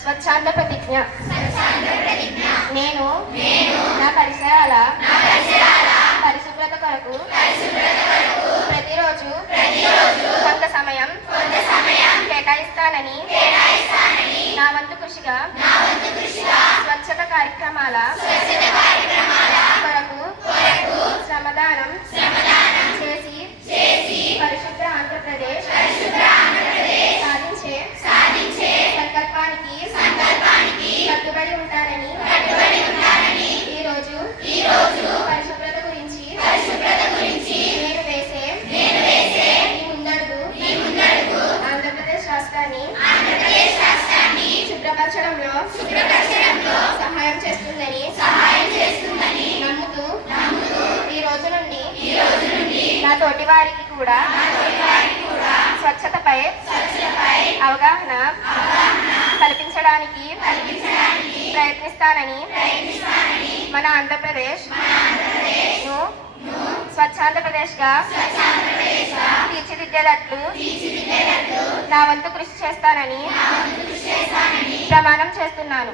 స్వచ్ఛాంద ప్రతిజ్ఞ. నేను నా పరిసరాల పరిశుభ్రత కొరకు ప్రతిరోజు కొంత సమయం కేటాయిస్తానని నా వంతు కృషిగా స్వచ్ఛత కార్యక్రమాల కొరకు శ్రమదానం చేసి పరిశుభ్ర ఆంధ్రప్రదేశ్ సాధించే సంకల్పానికి కట్టుబడి ఉంటానని ఈరోజు పరిశుభ్రత గురించి నేను వేసే ఈ ముందడుగు ఆంధ్రప్రదేశ్ రాష్ట్రాన్ని శుభ్రపరచడంలో సహాయం చేస్తుందని నమ్ముతూ ఈ రోజు నుండి నా తోటి వారికి కూడా స్వచ్ఛతపై అవగాహన కల్పించడానికి ప్రయత్నిస్తానని మన ఆంధ్రప్రదేశ్ స్వచ్ఛాంధ్రప్రదేశ్గా తీర్చిదిద్దేటట్లు నా వంతు కృషి చేస్తానని ప్రమాణం చేస్తున్నాను.